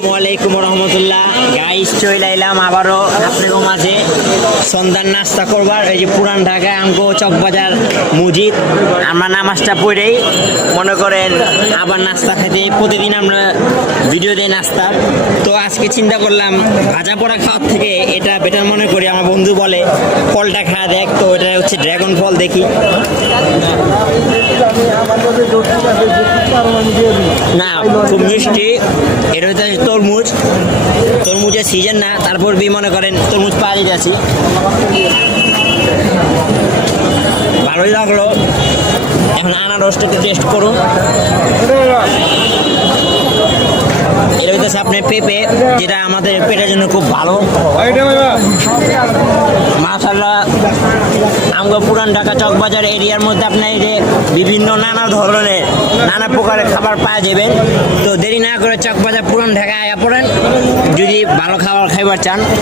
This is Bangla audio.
আসসালামাইকুম রহমতুল্লাহ গাইস, চলে আইলাম আবারও আপনাদের মাঝে সন্ধ্যার নাস্তা করবার। এই যে পুরান ঢাকায় আমগো চকবাজার মসজিদ, আমরা নামাজটা পড়েই মনে করেন আবার নাস্তা খেতে প্রতিদিন আমরা ভিডিও দিই নাস্তা। তো আজকে চিন্তা করলাম ভাজা পোড়া খাওয়ার থেকে এটা বেটার মনে করি। আমার বন্ধু বলে ফলটা খাওয়া দেখ, তো এটা হচ্ছে ড্রাগন ফল। দেখি না, খুব মিষ্টি। এটা হচ্ছে তরমুজ, তরমুজের সিজন না, তারপর বি মনে করেন তরমুজ পাওয়া যাচ্ছি। ভালোই লাগলো। এখন আনারসটা একটু টেস্ট করুন। এটা হইতেছে আপনার পেঁপে, যেটা আমাদের পেটের জন্য খুব ভালো। মাশাআল্লাহ, আমরা পুরান ঢাকা চকবাজার এরিয়ার মধ্যে আপনার এই যে বিভিন্ন নানা ধরনের নানা প্রকারের খাবার পাওয়া যাবেন। তো দেরি না করে চকবাজার পুরান ঢাকায় আয়া পড়েন যদি ভালো খাবার খাইবার চান।